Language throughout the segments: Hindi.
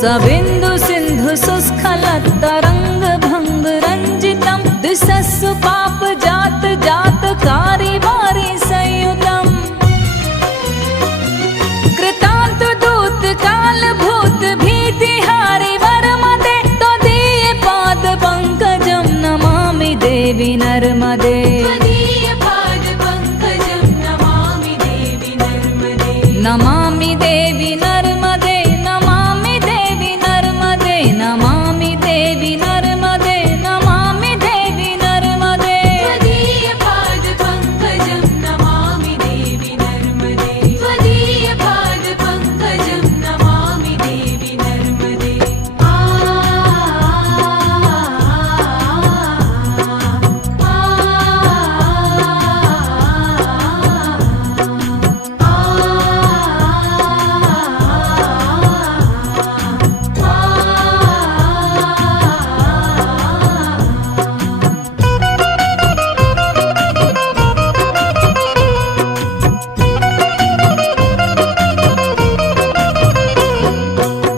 सबिन्दु सिन्धु सुस्खलत्तरङ्ग भङ्ग रञ्जितं दिशस्सु पाप जात जात कारी वारी संयुतम् कृतान्त दूत काल भूत भीतिहारि वरमदे त्वदीय पाद पंकजं नमामि देवी नर्मदे नमामि देवी नर्मदे नमामि देवी नर्मदे नमामि देवी नर्मदे नमामि देवी नर्मदे त्वदीय पाद पंकजं नमामि देवी नर्मदे त्वदीय पाद पंकजं नमामि देवी नर्मदे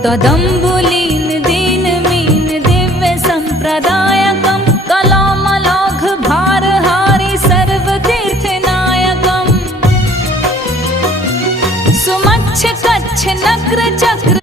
तदम्बुलीन दीनमीन दिव्य सम्प्रदायकं कलामलौघ भारहारि सर्वतीर्थनायकम् सुमच्छ कच्छ नग्र चक्र